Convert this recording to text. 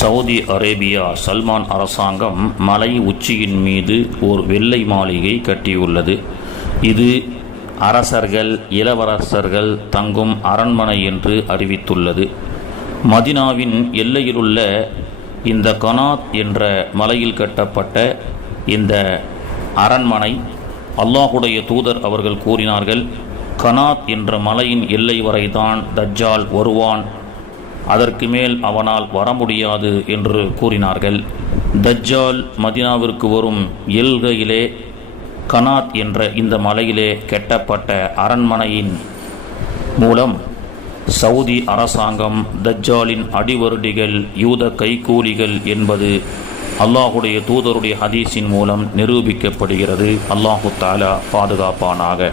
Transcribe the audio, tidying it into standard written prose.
Saudi Arabia Salman அரசாங்கம் மலை உச்சியின் மீது ஓர் வெள்ளை மாளிகை கட்டியுள்ளது. இது அரசர்கள் இளவரசர்கள் தங்கும் அரண்மனை என்று அறிவித்துள்ளது. மதினாவின் எல்லையிலுள்ள இந்த கனாத் என்ற மலையில் கட்டப்பட்ட இந்த அரண்மனை, அல்லாஹுடைய தூதர் அவர்கள் கூறினார்கள், கனாத் என்ற மலையின் எல்லை வரைதான் தஜ்ஜால் வருவான், அதற்கு மேல் அவனால் வர முடியாது என்று கூறினார்கள். தஜ்ஜால் மதினாவிற்கு வரும் எல்கையிலே கனாத் என்ற இந்த மலையிலே கட்டப்பட்ட அரண்மனையின் மூலம் சவுதி அரசாங்கம் தஜ்ஜாலின் அடிவருடிகள் யூத கைகூலிகள் என்பது அல்லாஹுடைய தூதருடைய ஹதீஸின் மூலம் நிரூபிக்கப்படுகிறது. அல்லாஹு தஆலா பாதுகாப்பானாக.